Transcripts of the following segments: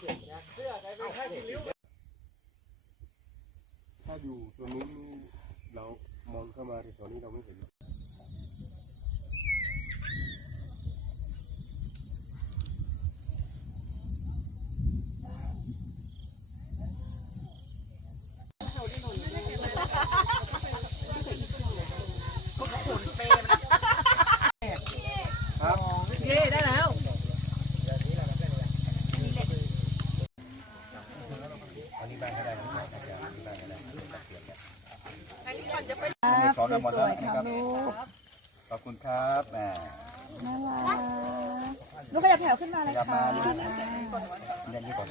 ถ้าอยู่ตรงนู้นเรามองเข้ามาในตอนนี้เราไม่เห็นหรอก เย่ได้แล้ว สอนมาสวยครับลูกขอบคุณครับแหมน่ารักลูกขยับแถวขึ้นมาเลยค่ะ เล่นนี้ก่อน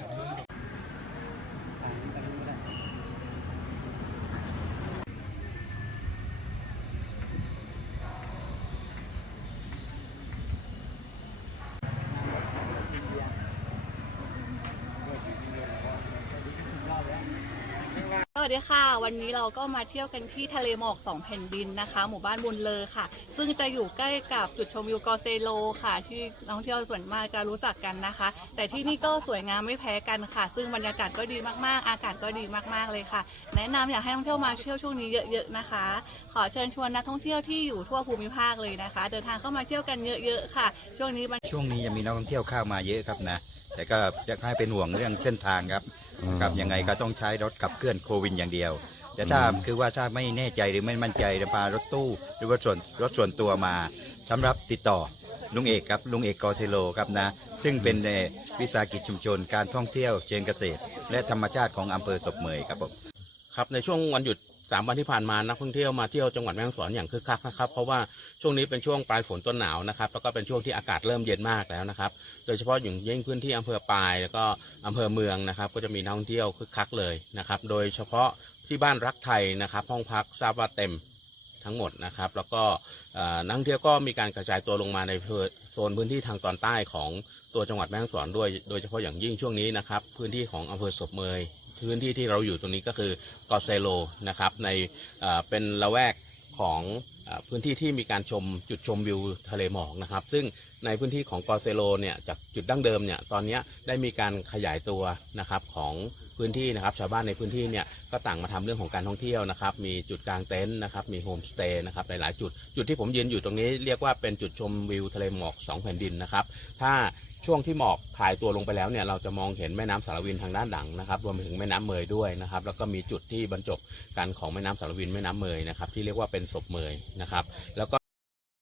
สวัสดีค่ะ วันนี้เราก็มาเที่ยวกันที่ทะเลหมอกสองแผ่นดินนะคะ หมู่บ้านบุญเลอค่ะ ซึ่งจะอยู่ใกล้กับจุดชมวิวกอเซโลค่ะ ที่นักท่องเที่ยวส่วนมากจะรู้จักกันนะคะ แต่ที่นี่ก็สวยงามไม่แพ้กันค่ะ ซึ่งบรรยากาศก็ดีมากๆ อากาศก็ดีมากๆเลยค่ะ แนะนำอยากให้นักท่องเที่ยวมาเที่ยวช่วงนี้เยอะๆนะคะ ขอเชิญชวนนักท่องเที่ยวที่อยู่ทั่วภูมิภาคเลยนะคะ เดินทางเข้ามาเที่ยวกันเยอะๆค่ะ ช่วงนี้บรรช่วงนี้ยังมีนักท่องเที่ยวเข้ามาเยอะครับนะ แต่ก็จะให้เป็นห่วงเรื่องเส้นทางครับ ครับยังไงก็ต้องใช้รถขับเคลื่อนโควินอย่างเดียว แต่ถ้าคือว่าถ้าไม่แน่ใจหรือไม่มั่นใจจะพารถตู้ หรือว่าส่วนรถส่วนตัวมาสำหรับติดต่อลุงเอกครับลุงเอกกอเซโลครับนะ ซึ่งเป็นเอ่อวิสาหกิจชุมชนการท่องเที่ยวเชิงเกษตร และธรรมชาติของอำเภอศพเมยครับผมครับในช่วงวันหยุด สามวันที่ผ่านมานักท่องเที่ยวมาเที่ยวจังหวัดแม่ฮ่องสอนอย่างคึกคักนะครับเพราะว่าช่วงนี้เป็นช่วงปลายฝนต้นหนาวนะครับแล้วก็เป็นช่วงที่อากาศเริ่มเย็นมากแล้วนะครับ โดยเฉพาะอย่างยิ่งพื้นที่อำเภอปลายแล้วก็อำเภอเมืองนะครับ ก็จะมีนักท่องเที่ยวคึกคักเลยนะครับ โดยเฉพาะที่บ้านรักไทยนะครับ ห้องพักทราบว่าเต็มทั้งหมดนะครับ แล้วก็นักท่องเที่ยวก็มีการกระจายตัวลงมาในโซนพื้นที่ทางตอนใต้ของตัวจังหวัดแม่ฮ่องสอนด้วย โดยเฉพาะอย่างยิ่งช่วงนี้นะครับ พื้นที่ของอำเภอศพเมย พื้นที่ที่เราอยู่ตรงนี้ก็คือกอเซโลนะครับในเป็นละแวกของอพื้นที่ที่มีการชมจุดชมวิวทะเลหมอกนะครับ ซึ่งในพื้นที่ของกอเซโลเนี่ยจากจุดดั้งเดิมเนี่ยตอนนี้ได้มีการขยายตัวนะครับของพื้นที่นะครับ ชาวบ้านในพื้นที่เนี่ยก็ต่างมาทำเรื่องของการท่องเที่ยวนะครับ มีจุดกลางเต็นท์นะครับ มีโฮมสเตย์นะครับหลายๆจุด จุดที่ผมยืนอยู่ตรงนี้เรียกว่าเป็นจุดชมวิวทะเลหมอกสองแผ่นดินนะครับ ถ้า ช่วงที่หมอกคลายตัวลงไปแล้วเนี่ยเราจะมองเห็นแม่น้ำสารวินทางด้านหลังนะครับรวมถึงแม่น้ำเมยด้วยนะครับ แล้วก็มีจุดที่บรรจบกันของแม่น้ำสารวินแม่น้ำเมยนะครับที่เรียกว่าเป็นศพเมยนะครับ แล้วก็